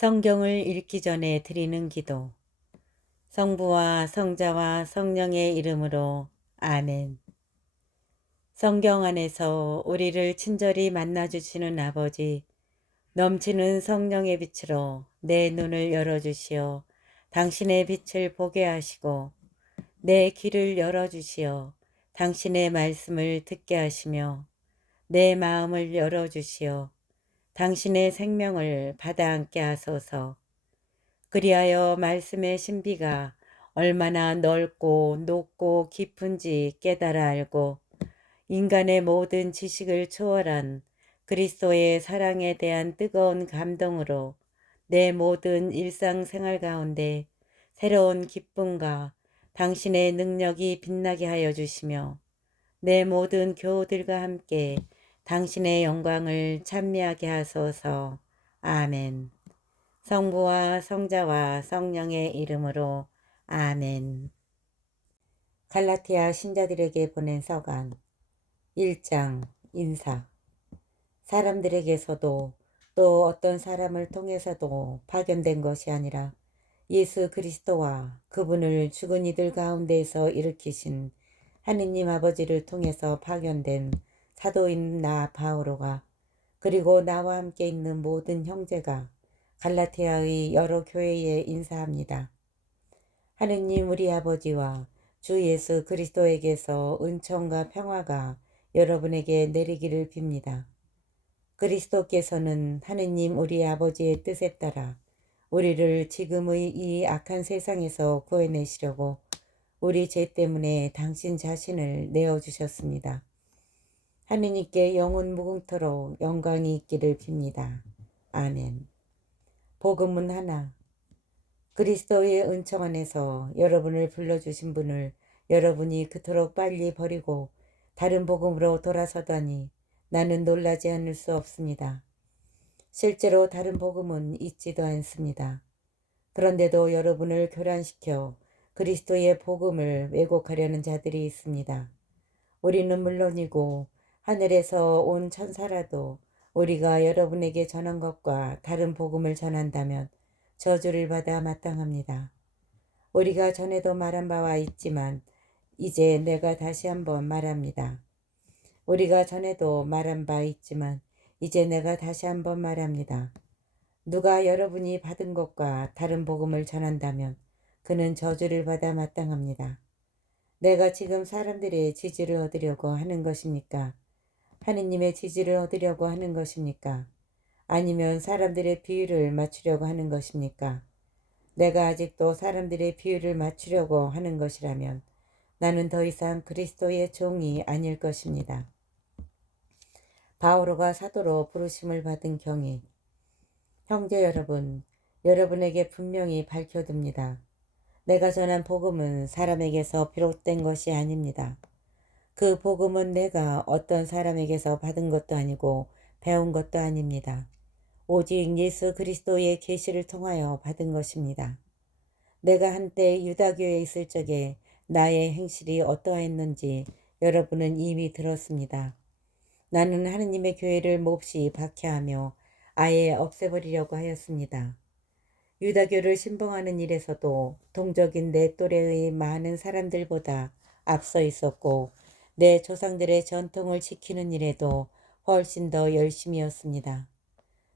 성경을 읽기 전에 드리는 기도. 성부와 성자와 성령의 이름으로 아멘. 성경 안에서 우리를 친절히 만나주시는 아버지, 넘치는 성령의 빛으로 내 눈을 열어주시어 당신의 빛을 보게 하시고, 내 귀를 열어주시어 당신의 말씀을 듣게 하시며, 내 마음을 열어주시어 당신의 생명을 받아 안게 하소서. 그리하여 말씀의 신비가 얼마나 넓고 높고 깊은지 깨달아 알고 인간의 모든 지식을 초월한 그리스도의 사랑에 대한 뜨거운 감동으로 내 모든 일상생활 가운데 새로운 기쁨과 당신의 능력이 빛나게 하여 주시며, 내 모든 교우들과 함께 당신의 영광을 찬미하게 하소서. 아멘. 성부와 성자와 성령의 이름으로 아멘. 갈라티아 신자들에게 보낸 서간 1장 인사. 사람들에게서도 또 어떤 사람을 통해서도 파견된 것이 아니라 예수 그리스도와 그분을 죽은 이들 가운데에서 일으키신 하느님 아버지를 통해서 파견된 사도인 나 바오로가, 그리고 나와 함께 있는 모든 형제가 갈라티아의 여러 교회에 인사합니다. 하느님 우리 아버지와 주 예수 그리스도에게서 은총과 평화가 여러분에게 내리기를 빕니다. 그리스도께서는 하느님 우리 아버지의 뜻에 따라 우리를 지금의 이 악한 세상에서 구해내시려고 우리 죄 때문에 당신 자신을 내어주셨습니다. 하느님께 영원 무궁토록 영광이 있기를 빕니다. 아멘. 복음은 하나. 그리스도의 은총 안에서 여러분을 불러주신 분을 여러분이 그토록 빨리 버리고 다른 복음으로 돌아서다니 나는 놀라지 않을 수 없습니다. 실제로 다른 복음은 있지도 않습니다. 그런데도 여러분을 교란시켜 그리스도의 복음을 왜곡하려는 자들이 있습니다. 우리는 물론이고 하늘에서 온 천사라도 우리가 여러분에게 전한 것과 다른 복음을 전한다면 저주를 받아 마땅합니다. 우리가 전에도 말한 바와 있지만 이제 내가 다시 한번 말합니다. 우리가 전에도 말한 바 있지만 이제 내가 다시 한번 말합니다. 누가 여러분이 받은 것과 다른 복음을 전한다면 그는 저주를 받아 마땅합니다. 내가 지금 사람들의 지지를 얻으려고 하는 것입니까? 하느님의 지지를 얻으려고 하는 것입니까? 아니면 사람들의 비율을 맞추려고 하는 것입니까? 내가 아직도 사람들의 비율을 맞추려고 하는 것이라면 나는 더 이상 그리스도의 종이 아닐 것입니다. 바오로가 사도로 부르심을 받은 경위. 형제 여러분, 여러분에게 분명히 밝혀둡니다. 내가 전한 복음은 사람에게서 비롯된 것이 아닙니다. 그 복음은 내가 어떤 사람에게서 받은 것도 아니고 배운 것도 아닙니다. 오직 예수 그리스도의 계시를 통하여 받은 것입니다. 내가 한때 유다교에 있을 적에 나의 행실이 어떠했는지 여러분은 이미 들었습니다. 나는 하느님의 교회를 몹시 박해하며 아예 없애버리려고 하였습니다. 유다교를 신봉하는 일에서도 동적인 내 또래의 많은 사람들보다 앞서 있었고, 내 조상들의 전통을 지키는 일에도 훨씬 더 열심이었습니다.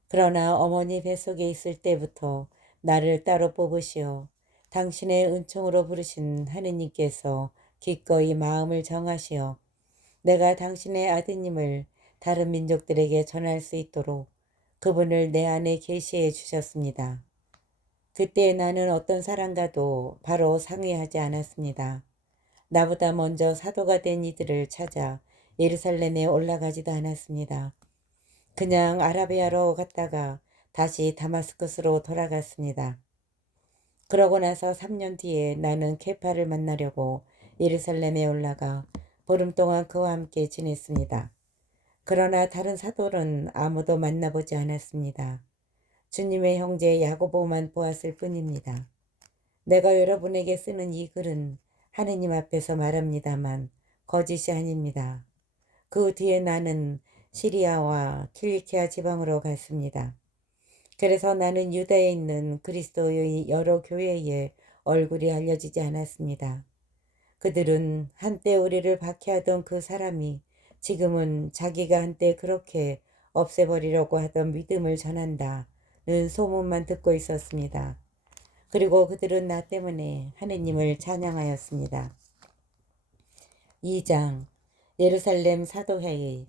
그러나 어머니 뱃속에 있을 때부터 나를 따로 뽑으시어 당신의 은총으로 부르신 하느님께서 기꺼이 마음을 정하시어 내가 당신의 아드님을 다른 민족들에게 전할 수 있도록 그분을 내 안에 계시해 주셨습니다. 그때 나는 어떤 사람과도 바로 상의하지 않았습니다. 나보다 먼저 사도가 된 이들을 찾아 예루살렘에 올라가지도 않았습니다. 그냥 아라비아로 갔다가 다시 다마스커스로 돌아갔습니다. 그러고 나서 3년 뒤에 나는 케파를 만나려고 예루살렘에 올라가 보름 동안 그와 함께 지냈습니다. 그러나 다른 사도는 아무도 만나보지 않았습니다. 주님의 형제 야고보만 보았을 뿐입니다. 내가 여러분에게 쓰는 이 글은 하느님 앞에서 말합니다만 거짓이 아닙니다. 그 뒤에 나는 시리아와 킬리키아 지방으로 갔습니다. 그래서 나는 유다에 있는 그리스도의 여러 교회에 얼굴이 알려지지 않았습니다. 그들은 한때 우리를 박해하던 그 사람이 지금은 자기가 한때 그렇게 없애버리려고 하던 믿음을 전한다는 소문만 듣고 있었습니다. 그리고 그들은 나 때문에 하느님을 찬양하였습니다. 2장 예루살렘 사도회의.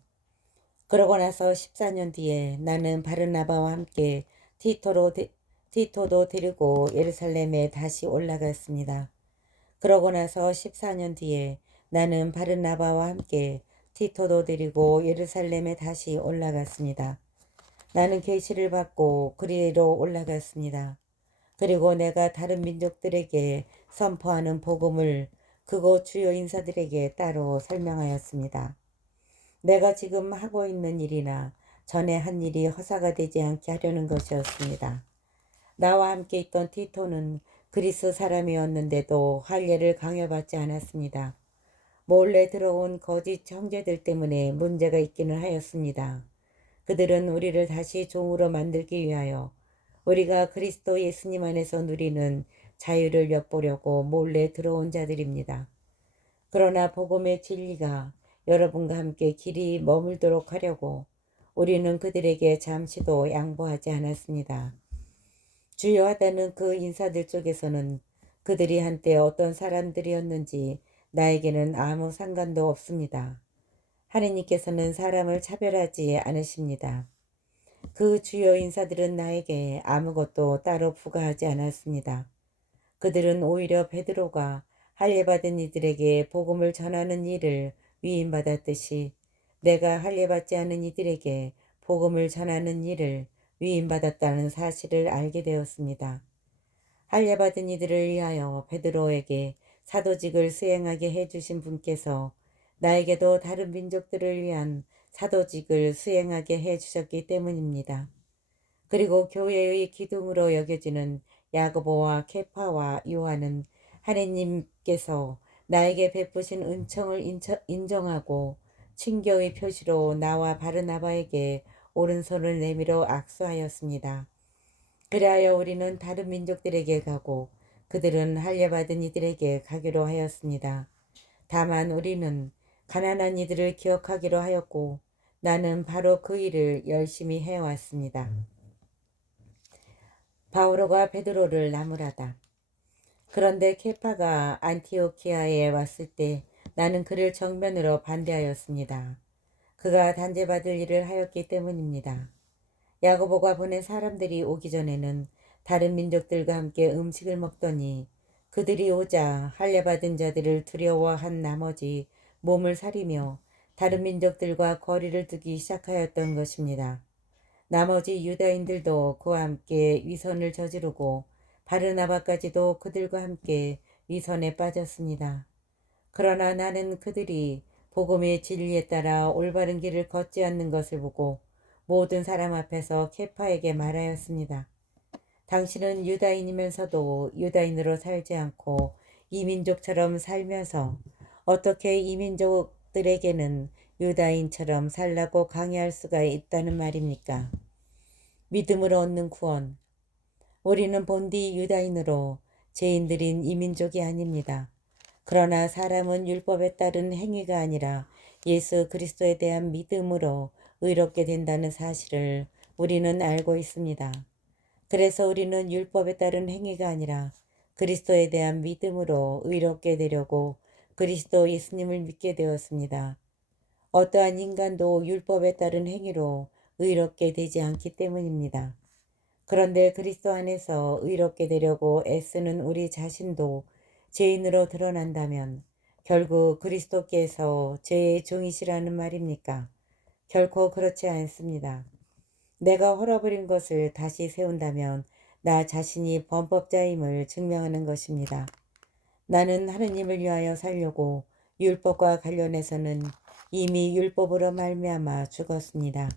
그러고 나서 14년 뒤에 나는 바르나바와 함께 티토도 데리고 예루살렘에 다시 올라갔습니다. 그러고 나서 14년 뒤에 나는 바르나바와 함께 티토도 데리고 예루살렘에 다시 올라갔습니다. 나는 계시를 받고 그리로 올라갔습니다. 그리고 내가 다른 민족들에게 선포하는 복음을 그곳 주요 인사들에게 따로 설명하였습니다. 내가 지금 하고 있는 일이나 전에 한 일이 허사가 되지 않게 하려는 것이었습니다. 나와 함께 있던 티토는 그리스 사람이었는데도 할례를 강요받지 않았습니다. 몰래 들어온 거짓 형제들 때문에 문제가 있기는 하였습니다. 그들은 우리를 다시 종으로 만들기 위하여 우리가 그리스도 예수님 안에서 누리는 자유를 엿보려고 몰래 들어온 자들입니다. 그러나 복음의 진리가 여러분과 함께 길이 머물도록 하려고 우리는 그들에게 잠시도 양보하지 않았습니다. 주요하다는 그 인사들 쪽에서는 그들이 한때 어떤 사람들이었는지 나에게는 아무 상관도 없습니다. 하느님께서는 사람을 차별하지 않으십니다. 그 주요 인사들은 나에게 아무것도 따로 부과하지 않았습니다. 그들은 오히려 베드로가 할례받은 이들에게 복음을 전하는 일을 위임받았듯이 내가 할례받지 않은 이들에게 복음을 전하는 일을 위임받았다는 사실을 알게 되었습니다. 할례받은 이들을 위하여 베드로에게 사도직을 수행하게 해주신 분께서 나에게도 다른 민족들을 위한 사도직을 수행하게 해주셨기 때문입니다. 그리고 교회의 기둥으로 여겨지는 야고보와 케파와 요한은 하느님께서 나에게 베푸신 은총을 인정하고 친교의 표시로 나와 바르나바에게 오른손을 내밀어 악수하였습니다. 그리하여 우리는 다른 민족들에게 가고 그들은 할례받은 이들에게 가기로 하였습니다. 다만 우리는 가난한 이들을 기억하기로 하였고 나는 바로 그 일을 열심히 해왔습니다. 바오로가 베드로를 나무라다. 그런데 케파가 안티오키아에 왔을 때 나는 그를 정면으로 반대하였습니다. 그가 단죄받을 일을 하였기 때문입니다. 야고보가 보낸 사람들이 오기 전에는 다른 민족들과 함께 음식을 먹더니 그들이 오자 할례받은 자들을 두려워한 나머지 몸을 사리며 다른 민족들과 거리를 두기 시작하였던 것입니다. 나머지 유다인들도 그와 함께 위선을 저지르고 바르나바까지도 그들과 함께 위선에 빠졌습니다. 그러나 나는 그들이 복음의 진리에 따라 올바른 길을 걷지 않는 것을 보고 모든 사람 앞에서 케파에게 말하였습니다. 당신은 유다인이면서도 유다인으로 살지 않고 이민족처럼 살면서 어떻게 이민족들에게는 유다인처럼 살라고 강요할 수가 있다는 말입니까? 믿음으로 얻는 구원. 우리는 본디 유다인으로 죄인들인 이민족이 아닙니다. 그러나 사람은 율법에 따른 행위가 아니라 예수 그리스도에 대한 믿음으로 의롭게 된다는 사실을 우리는 알고 있습니다. 그래서 우리는 율법에 따른 행위가 아니라 그리스도에 대한 믿음으로 의롭게 되려고 그리스도 예수님을 믿게 되었습니다. 어떠한 인간도 율법에 따른 행위로 의롭게 되지 않기 때문입니다. 그런데 그리스도 안에서 의롭게 되려고 애쓰는 우리 자신도 죄인으로 드러난다면 결국 그리스도께서 죄의 종이시라는 말입니까? 결코 그렇지 않습니다. 내가 헐어버린 것을 다시 세운다면 나 자신이 범법자임을 증명하는 것입니다. 나는 하느님을 위하여 살려고 율법과 관련해서는 이미 율법으로 말미암아 죽었습니다.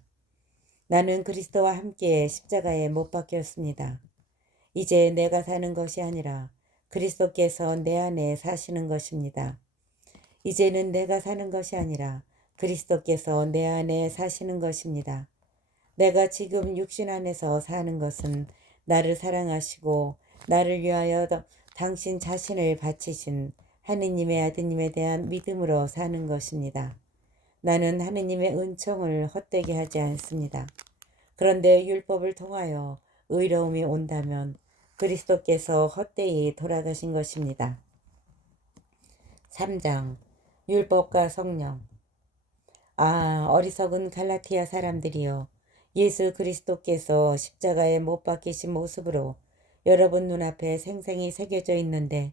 나는 그리스도와 함께 십자가에 못 박혔습니다. 이제 내가 사는 것이 아니라 그리스도께서 내 안에 사시는 것입니다. 이제는 내가 사는 것이 아니라 그리스도께서 내 안에 사시는 것입니다. 내가 지금 육신 안에서 사는 것은 나를 사랑하시고 나를 위하여 당신 자신을 바치신 하느님의 아드님에 대한 믿음으로 사는 것입니다. 나는 하느님의 은총을 헛되게 하지 않습니다. 그런데 율법을 통하여 의로움이 온다면 그리스도께서 헛되이 돌아가신 것입니다. 3장 율법과 성령. 어리석은 갈라티아 사람들이여, 예수 그리스도께서 십자가에 못 박히신 모습으로 여러분 눈앞에 생생히 새겨져 있는데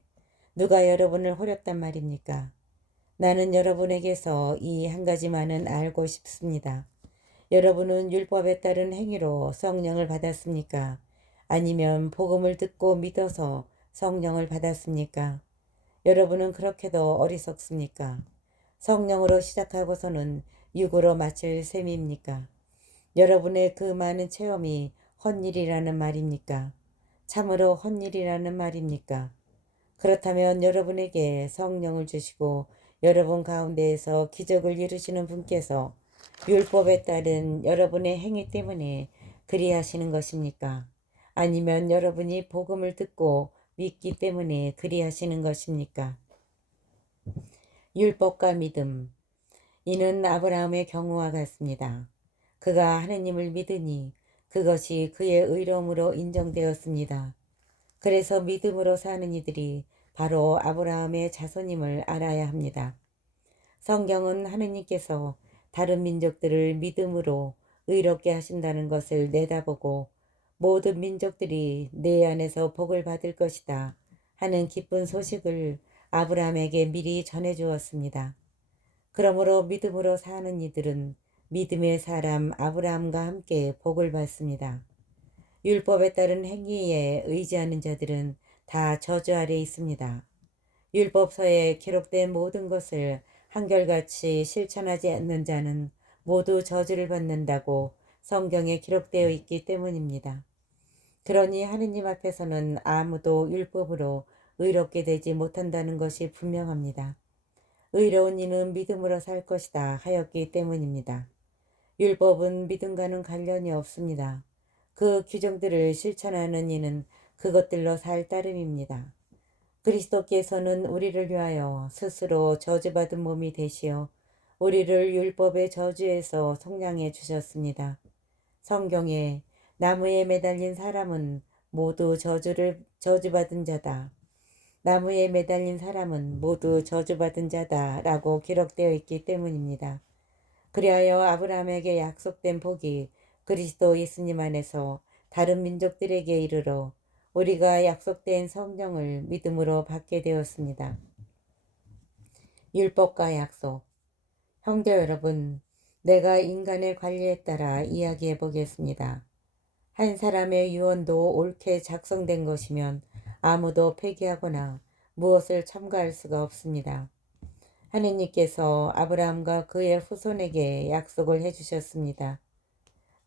누가 여러분을 호렸단 말입니까? 나는 여러분에게서 이 한 가지만은 알고 싶습니다. 여러분은 율법에 따른 행위로 성령을 받았습니까? 아니면 복음을 듣고 믿어서 성령을 받았습니까? 여러분은 그렇게도 어리석습니까? 성령으로 시작하고서는 육으로 마칠 셈입니까? 여러분의 그 많은 체험이 헛일이라는 말입니까? 참으로 헛일이라는 말입니까? 그렇다면 여러분에게 성령을 주시고 여러분 가운데에서 기적을 이루시는 분께서 율법에 따른 여러분의 행위 때문에 그리하시는 것입니까? 아니면 여러분이 복음을 듣고 믿기 때문에 그리하시는 것입니까? 율법과 믿음. 이는 아브라함의 경우와 같습니다. 그가 하느님을 믿으니 그것이 그의 의로움으로 인정되었습니다. 그래서 믿음으로 사는 이들이 바로 아브라함의 자손임을 알아야 합니다. 성경은 하느님께서 다른 민족들을 믿음으로 의롭게 하신다는 것을 내다보고 모든 민족들이 내 안에서 복을 받을 것이다 하는 기쁜 소식을 아브라함에게 미리 전해주었습니다. 그러므로 믿음으로 사는 이들은 믿음의 사람 아브라함과 함께 복을 받습니다. 율법에 따른 행위에 의지하는 자들은 다 저주 아래 있습니다. 율법서에 기록된 모든 것을 한결같이 실천하지 않는 자는 모두 저주를 받는다고 성경에 기록되어 있기 때문입니다. 그러니 하느님 앞에서는 아무도 율법으로 의롭게 되지 못한다는 것이 분명합니다. 의로운 이는 믿음으로 살 것이다 하였기 때문입니다. 율법은 믿음과는 관련이 없습니다. 그 규정들을 실천하는 이는 그것들로 살 따름입니다. 그리스도께서는 우리를 위하여 스스로 저주받은 몸이 되시어 우리를 율법의 저주에서 속량해 주셨습니다. 성경에 나무에 매달린 사람은 모두 저주받은 자다. 나무에 매달린 사람은 모두 저주받은 자다 라고 기록되어 있기 때문입니다. 그리하여 아브라함에게 약속된 복이 그리스도 예수님 안에서 다른 민족들에게 이르러 우리가 약속된 성령을 믿음으로 받게 되었습니다. 율법과 약속. 형제 여러분, 내가 인간의 관리에 따라 이야기해 보겠습니다. 한 사람의 유언도 옳게 작성된 것이면 아무도 폐기하거나 무엇을 첨가할 수가 없습니다. 하느님께서 아브라함과 그의 후손에게 약속을 해주셨습니다.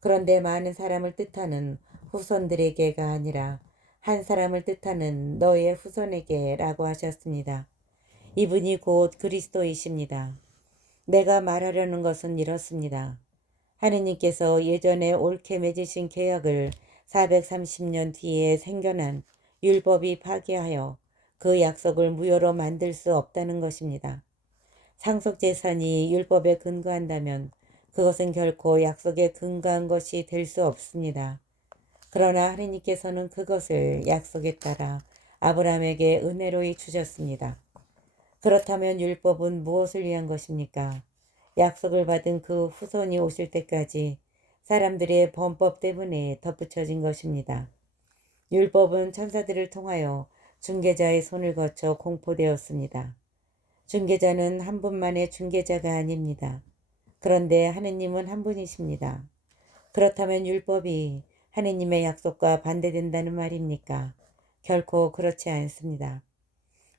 그런데 많은 사람을 뜻하는 후손들에게가 아니라 한 사람을 뜻하는 너의 후손에게 라고 하셨습니다. 이분이 곧 그리스도이십니다. 내가 말하려는 것은 이렇습니다. 하느님께서 예전에 옳게 맺으신 계약을 430년 뒤에 생겨난 율법이 파괴하여 그 약속을 무효로 만들 수 없다는 것입니다. 상속재산이 율법에 근거한다면 그것은 결코 약속에 근거한 것이 될 수 없습니다. 그러나 하느님께서는 그것을 약속에 따라 아브라함에게 은혜로이 주셨습니다. 그렇다면 율법은 무엇을 위한 것입니까? 약속을 받은 그 후손이 오실 때까지 사람들의 범법 때문에 덧붙여진 것입니다. 율법은 천사들을 통하여 중개자의 손을 거쳐 공포되었습니다. 중개자는 한 분만의 중개자가 아닙니다. 그런데 하느님은 한 분이십니다. 그렇다면 율법이 하느님의 약속과 반대된다는 말입니까? 결코 그렇지 않습니다.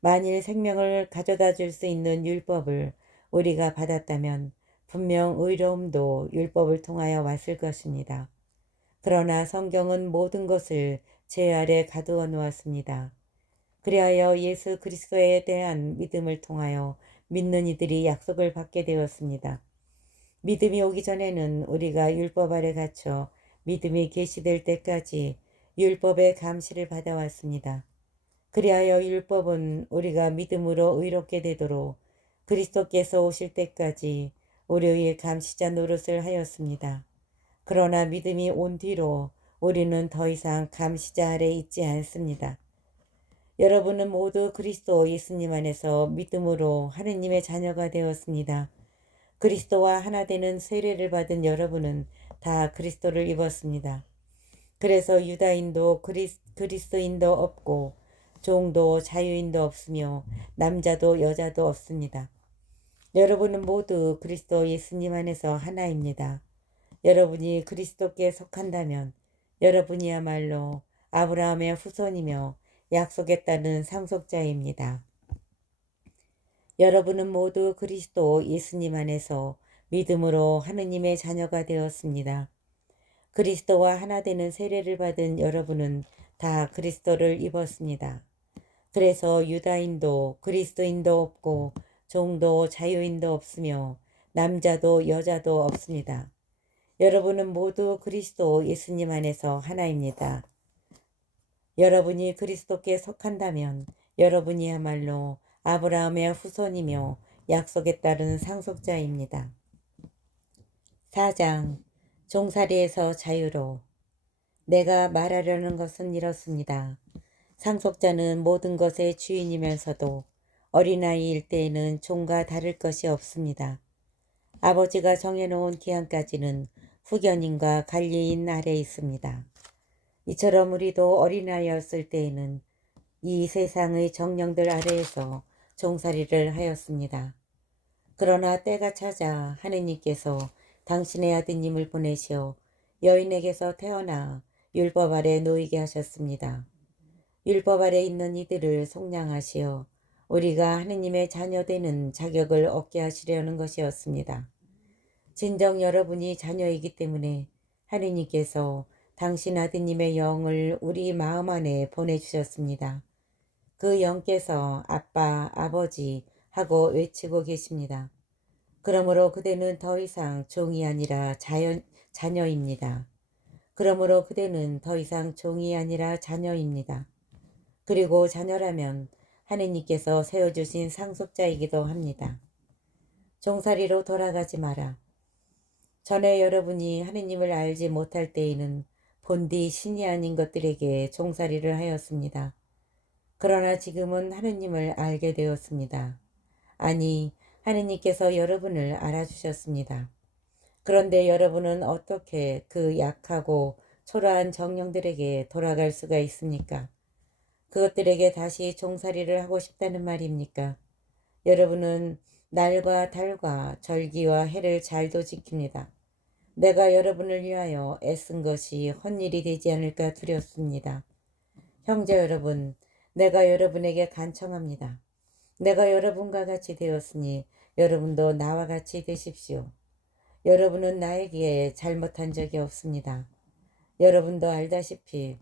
만일 생명을 가져다 줄 수 있는 율법을 우리가 받았다면 분명 의로움도 율법을 통하여 왔을 것입니다. 그러나 성경은 모든 것을 죄 아래 가두어 놓았습니다. 그리하여 예수 그리스도에 대한 믿음을 통하여 믿는 이들이 약속을 받게 되었습니다. 믿음이 오기 전에는 우리가 율법 아래 갇혀 믿음이 계시될 때까지 율법의 감시를 받아왔습니다. 그리하여 율법은 우리가 믿음으로 의롭게 되도록 그리스도께서 오실 때까지 우리의 감시자 노릇을 하였습니다. 그러나 믿음이 온 뒤로 우리는 더 이상 감시자 아래 있지 않습니다. 여러분은 모두 그리스도 예수님 안에서 믿음으로 하느님의 자녀가 되었습니다. 그리스도와 하나 되는 세례를 받은 여러분은 다 그리스도를 입었습니다. 그래서 유다인도 그리스도인도 없고 종도 자유인도 없으며 남자도 여자도 없습니다. 여러분은 모두 그리스도 예수님 안에서 하나입니다. 여러분이 그리스도께 속한다면 여러분이야말로 아브라함의 후손이며 약속에 따른 상속자입니다. 여러분은 모두 그리스도 예수님 안에서 믿음으로 하느님의 자녀가 되었습니다. 그리스도와 하나 되는 세례를 받은 여러분은 다 그리스도를 입었습니다. 그래서 유다인도 그리스도인도 없고 종도 자유인도 없으며 남자도 여자도 없습니다. 여러분은 모두 그리스도 예수님 안에서 하나입니다. 여러분이 그리스도께 속한다면 여러분이야말로 아브라함의 후손이며 약속에 따른 상속자입니다. 4장 종살이에서 자유로. 내가 말하려는 것은 이렇습니다. 상속자는 모든 것의 주인이면서도 어린아이일 때에는 종과 다를 것이 없습니다. 아버지가 정해놓은 기한까지는 후견인과 관리인 아래 있습니다. 이처럼 우리도 어린아이였을 때에는 이 세상의 정령들 아래에서 종살이를 하였습니다. 그러나 때가 찾아 하느님께서 당신의 아드님을 보내시어 여인에게서 태어나 율법 아래 놓이게 하셨습니다. 율법 아래 있는 이들을 속량하시어 우리가 하느님의 자녀되는 자격을 얻게 하시려는 것이었습니다. 진정 여러분이 자녀이기 때문에 하느님께서 당신 아드님의 영을 우리 마음 안에 보내주셨습니다. 그 영께서 아빠, 아버지 하고 외치고 계십니다. 그러므로 그대는 더 이상 종이 아니라 자녀입니다. 그러므로 그대는 더 이상 종이 아니라 자녀입니다. 그리고 자녀라면 하느님께서 세워주신 상속자이기도 합니다. 종살이로 돌아가지 마라. 전에 여러분이 하느님을 알지 못할 때에는 본디 신이 아닌 것들에게 종살이를 하였습니다. 그러나 지금은 하느님을 알게 되었습니다. 아니, 하느님께서 여러분을 알아주셨습니다. 그런데 여러분은 어떻게 그 약하고 초라한 정령들에게 돌아갈 수가 있습니까? 그것들에게 다시 종살이를 하고 싶다는 말입니까? 여러분은 날과 달과 절기와 해를 잘도 지킵니다. 내가 여러분을 위하여 애쓴 것이 헛일이 되지 않을까 두렵습니다. 형제 여러분, 내가 여러분에게 간청합니다. 내가 여러분과 같이 되었으니 여러분도 나와 같이 되십시오. 여러분은 나에게 잘못한 적이 없습니다. 여러분도 알다시피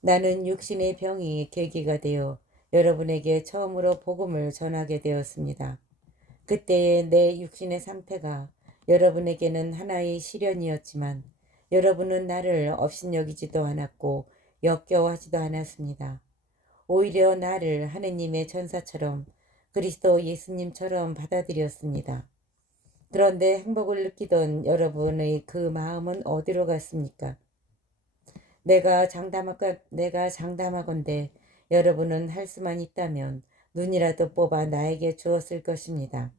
나는 육신의 병이 계기가 되어 여러분에게 처음으로 복음을 전하게 되었습니다. 그때의 내 육신의 상태가 여러분에게는 하나의 시련이었지만 여러분은 나를 업신여기지도 않았고 역겨워하지도 않았습니다. 오히려 나를 하느님의 천사처럼 그리스도 예수님처럼 받아들였습니다. 그런데 행복을 느끼던 여러분의 그 마음은 어디로 갔습니까? 내가 장담하건대 여러분은 할 수만 있다면 눈이라도 뽑아 나에게 주었을 것입니다.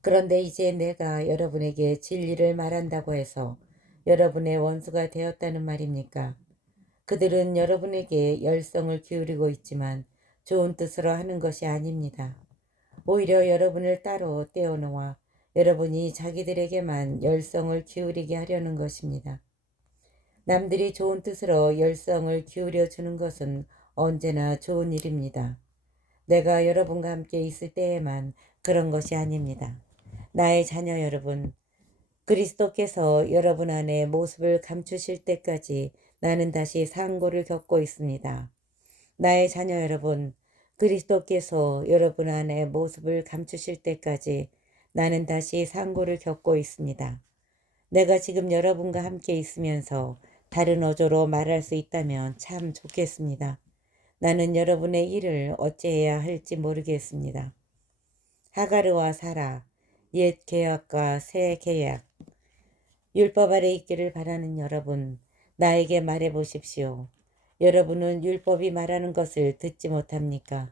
그런데 이제 내가 여러분에게 진리를 말한다고 해서 여러분의 원수가 되었다는 말입니까? 그들은 여러분에게 열성을 기울이고 있지만 좋은 뜻으로 하는 것이 아닙니다. 오히려 여러분을 따로 떼어놓아 여러분이 자기들에게만 열성을 기울이게 하려는 것입니다. 남들이 좋은 뜻으로 열성을 기울여 주는 것은 언제나 좋은 일입니다. 내가 여러분과 함께 있을 때에만 그런 것이 아닙니다. 나의 자녀 여러분, 그리스도께서 여러분 안에 모습을 감추실 때까지 나는 다시 상고를 겪고 있습니다. 나의 자녀 여러분, 그리스도께서 여러분 안에 모습을 감추실 때까지 나는 다시 상고를 겪고 있습니다. 내가 지금 여러분과 함께 있으면서 다른 어조로 말할 수 있다면 참 좋겠습니다. 나는 여러분의 일을 어찌해야 할지 모르겠습니다. 하가르와 사라, 옛 계약과 새 계약, 율법 아래 있기를 바라는 여러분, 나에게 말해 보십시오. 여러분은 율법이 말하는 것을 듣지 못합니까?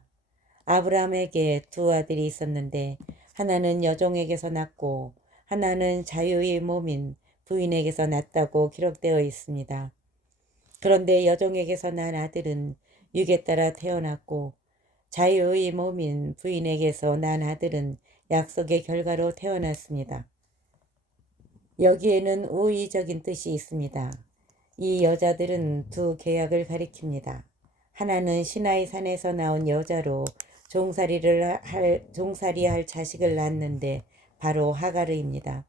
아브라함에게 두 아들이 있었는데 하나는 여종에게서 났고 하나는 자유의 몸인 부인에게서 났다고 기록되어 있습니다. 그런데 여종에게서 난 아들은 육에 따라 태어났고 자유의 몸인 부인에게서 난 아들은 약속의 결과로 태어났습니다. 여기에는 우의적인 뜻이 있습니다. 이 여자들은 두 계약을 가리킵니다. 하나는 시나이 산에서 나온 여자로 종살이할 자식을 낳았는데 바로 하가르입니다.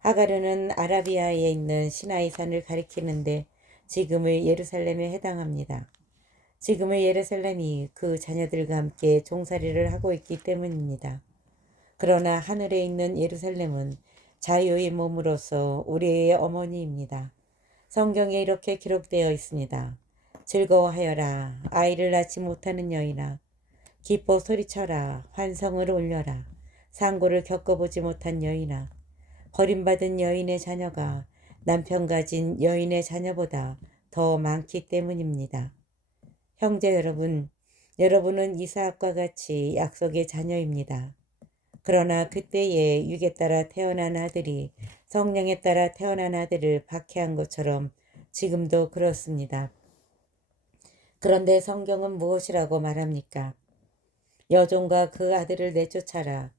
하가르는 아라비아에 있는 시나이 산을 가리키는데 지금의 예루살렘에 해당합니다. 지금의 예루살렘이 그 자녀들과 함께 종살이를 하고 있기 때문입니다. 그러나 하늘에 있는 예루살렘은 자유의 몸으로서 우리의 어머니입니다. 성경에 이렇게 기록되어 있습니다. 즐거워하여라 아이를 낳지 못하는 여인아, 기뻐 소리쳐라 환성을 올려라 상고를 겪어보지 못한 여인아, 버림받은 여인의 자녀가 남편 가진 여인의 자녀보다 더 많기 때문입니다. 형제 여러분, 여러분은 이삭과 같이 약속의 자녀입니다. 그러나 그때에 육에 따라 태어난 아들이 성령에 따라 태어난 아들을 박해한 것처럼 지금도 그렇습니다. 그런데 성경은 무엇이라고 말합니까? 여종과 그 아들을 내쫓아라.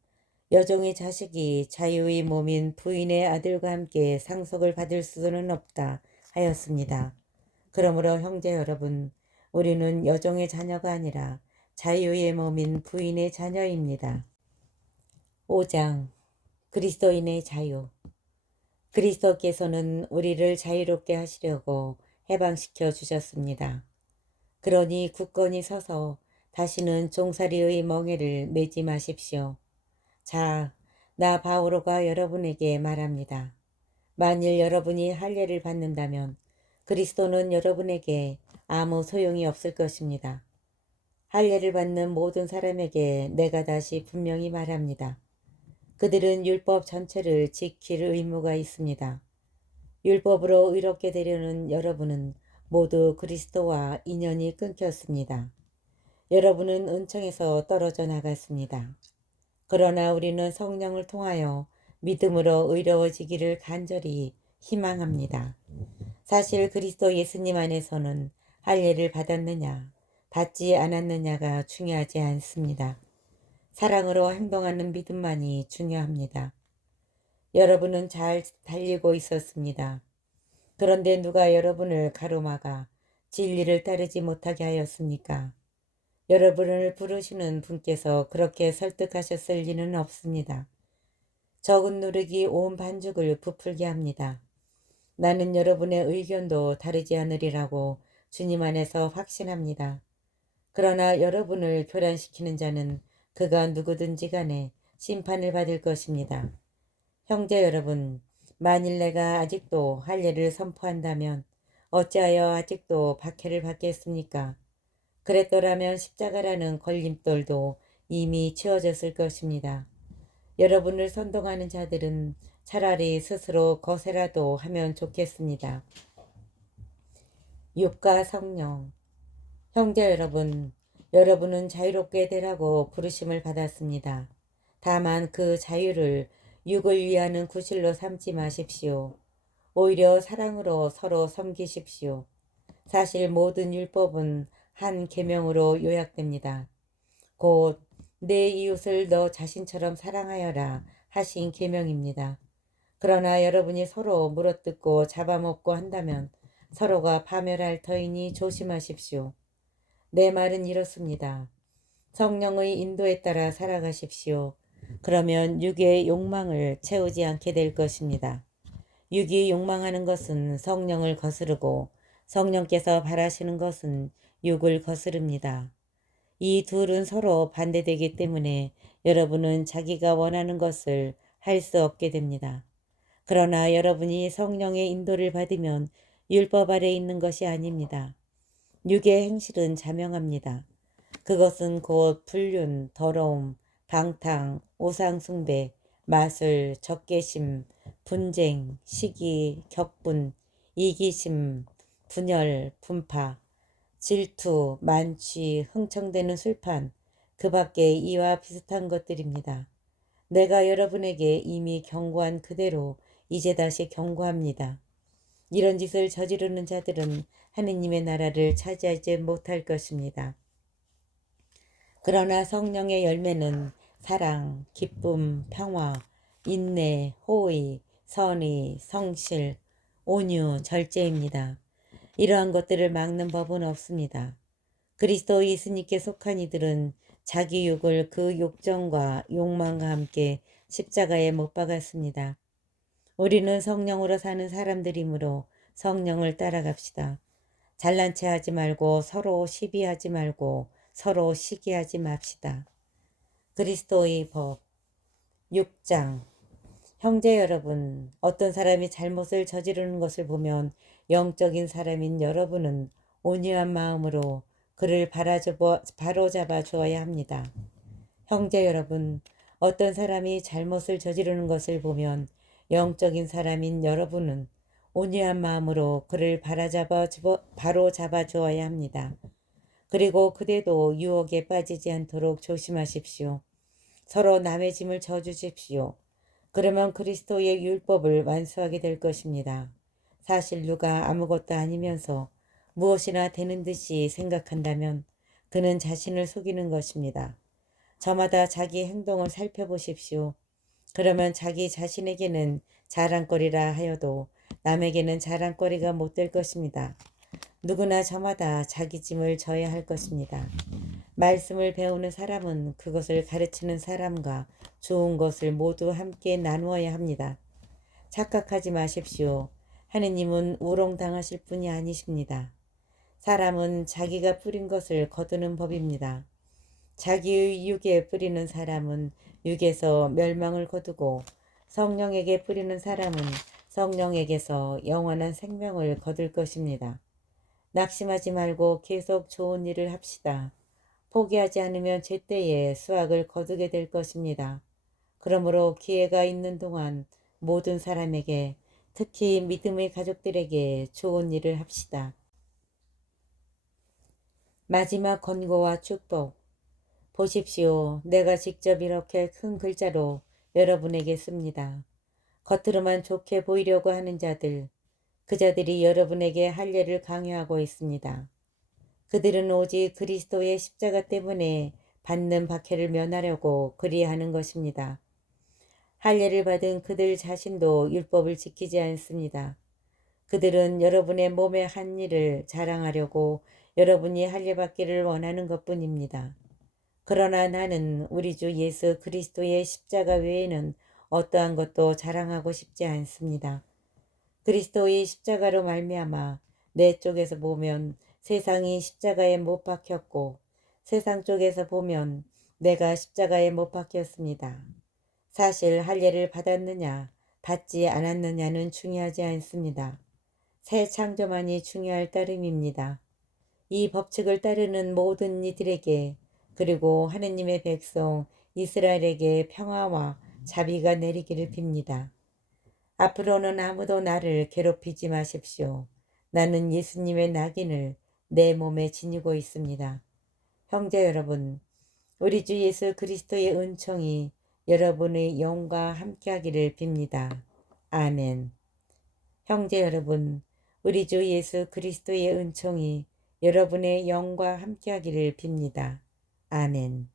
여종의 자식이 자유의 몸인 부인의 아들과 함께 상속을 받을 수는 없다 하였습니다. 그러므로 형제 여러분, 우리는 여종의 자녀가 아니라 자유의 몸인 부인의 자녀입니다. 5장 그리스도인의 자유. 그리스도께서는 우리를 자유롭게 하시려고 해방시켜 주셨습니다. 그러니 굳건히 서서 다시는 종살이의 멍에를 매지 마십시오. 자, 나 바오로가 여러분에게 말합니다. 만일 여러분이 할례를 받는다면 그리스도는 여러분에게 아무 소용이 없을 것입니다. 할례를 받는 모든 사람에게 내가 다시 분명히 말합니다. 그들은 율법 전체를 지킬 의무가 있습니다. 율법으로 의롭게 되려는 여러분은 모두 그리스도와 인연이 끊겼습니다. 여러분은 은총에서 떨어져 나갔습니다. 그러나 우리는 성령을 통하여 믿음으로 의로워지기를 간절히 희망합니다. 사실 그리스도 예수님 안에서는 할례를 받았느냐, 받지 않았느냐가 중요하지 않습니다. 사랑으로 행동하는 믿음만이 중요합니다. 여러분은 잘 달리고 있었습니다. 그런데 누가 여러분을 가로막아 진리를 따르지 못하게 하였습니까? 여러분을 부르시는 분께서 그렇게 설득하셨을 리는 없습니다. 적은 누룩이 온 반죽을 부풀게 합니다. 나는 여러분의 의견도 다르지 않으리라고 주님 안에서 확신합니다. 그러나 여러분을 교란시키는 자는 그가 누구든지 간에 심판을 받을 것입니다. 형제 여러분, 만일 내가 아직도 할례를 선포한다면 어찌하여 아직도 박해를 받겠습니까? 그랬더라면 십자가라는 걸림돌도 이미 치워졌을 것입니다. 여러분을 선동하는 자들은 차라리 스스로 거세라도 하면 좋겠습니다. 육과 성령. 형제 여러분, 여러분은 자유롭게 되라고 부르심을 받았습니다. 다만 그 자유를 육을 위하는 구실로 삼지 마십시오. 오히려 사랑으로 서로 섬기십시오. 사실 모든 율법은 한 계명으로 요약됩니다. 곧 내 이웃을 너 자신처럼 사랑하여라 하신 계명입니다. 그러나 여러분이 서로 물어뜯고 잡아먹고 한다면 서로가 파멸할 터이니 조심하십시오. 내 말은 이렇습니다. 성령의 인도에 따라 살아가십시오. 그러면 육의 욕망을 채우지 않게 될 것입니다. 육이 욕망하는 것은 성령을 거스르고 성령께서 바라시는 것은 육을 거스릅니다. 이 둘은 서로 반대되기 때문에 여러분은 자기가 원하는 것을 할 수 없게 됩니다. 그러나 여러분이 성령의 인도를 받으면 율법 아래 있는 것이 아닙니다. 육의 행실은 자명합니다. 그것은 곧 불륜, 더러움, 방탕, 우상숭배, 마술, 적개심, 분쟁, 시기, 격분, 이기심, 분열, 분파, 질투, 만취, 흥청대는 술판, 그 밖에 이와 비슷한 것들입니다. 내가 여러분에게 이미 경고한 그대로 이제 다시 경고합니다. 이런 짓을 저지르는 자들은 하느님의 나라를 차지하지 못할 것입니다. 그러나 성령의 열매는 사랑, 기쁨, 평화, 인내, 호의, 선의, 성실, 온유, 절제입니다. 이러한 것들을 막는 법은 없습니다. 그리스도 예수님께 속한 이들은 자기 육을 그 욕정과 욕망과 함께 십자가에 못 박았습니다. 우리는 성령으로 사는 사람들이므로 성령을 따라갑시다. 잘난 체 하지 말고 서로 시비하지 말고 서로 시기하지 맙시다. 그리스도의 법 6장. 형제 여러분, 어떤 사람이 잘못을 저지르는 것을 보면 영적인 사람인 여러분은 온유한 마음으로 그를 바로잡아 주어야 합니다. 형제 여러분, 어떤 사람이 잘못을 저지르는 것을 보면 영적인 사람인 여러분은 온유한 마음으로 그를 바로잡아 주어야 합니다. 그리고 그대도 유혹에 빠지지 않도록 조심하십시오. 서로 남의 짐을 져주십시오. 그러면 그리스도의 율법을 완수하게 될 것입니다. 사실 누가 아무것도 아니면서 무엇이나 되는 듯이 생각한다면 그는 자신을 속이는 것입니다. 저마다 자기 행동을 살펴보십시오. 그러면 자기 자신에게는 자랑거리라 하여도 남에게는 자랑거리가 못 될 것입니다. 누구나 저마다 자기 짐을 져야 할 것입니다. 말씀을 배우는 사람은 그것을 가르치는 사람과 좋은 것을 모두 함께 나누어야 합니다. 착각하지 마십시오. 하느님은 우롱당하실 분이 아니십니다. 사람은 자기가 뿌린 것을 거두는 법입니다. 자기의 육에 뿌리는 사람은 육에서 멸망을 거두고 성령에게 뿌리는 사람은 성령에게서 영원한 생명을 거둘 것입니다. 낙심하지 말고 계속 좋은 일을 합시다. 포기하지 않으면 제때에 수확을 거두게 될 것입니다. 그러므로 기회가 있는 동안 모든 사람에게, 특히 믿음의 가족들에게 좋은 일을 합시다. 마지막 권고와 축복. 보십시오. 내가 직접 이렇게 큰 글자로 여러분에게 씁니다. 겉으로만 좋게 보이려고 하는 자들, 그 자들이 여러분에게 할례를 강요하고 있습니다. 그들은 오직 그리스도의 십자가 때문에 받는 박해를 면하려고 그리하는 것입니다. 할례를 받은 그들 자신도 율법을 지키지 않습니다. 그들은 여러분의 몸의 한 일을 자랑하려고 여러분이 할례 받기를 원하는 것뿐입니다. 그러나 나는 우리 주 예수 그리스도의 십자가 외에는 어떠한 것도 자랑하고 싶지 않습니다. 그리스도의 십자가로 말미암아 내 쪽에서 보면 세상이 십자가에 못 박혔고 세상 쪽에서 보면 내가 십자가에 못 박혔습니다. 사실 할례를 받았느냐 받지 않았느냐는 중요하지 않습니다. 새 창조만이 중요할 따름입니다. 이 법칙을 따르는 모든 이들에게 그리고 하느님의 백성 이스라엘에게 평화와 자비가 내리기를 빕니다. 앞으로는 아무도 나를 괴롭히지 마십시오. 나는 예수님의 낙인을 내 몸에 지니고 있습니다. 형제 여러분, 우리 주 예수 그리스도의 은총이 여러분의 영과 함께하기를 빕니다. 아멘. 형제 여러분, 우리 주 예수 그리스도의 은총이 여러분의 영과 함께하기를 빕니다. 아멘.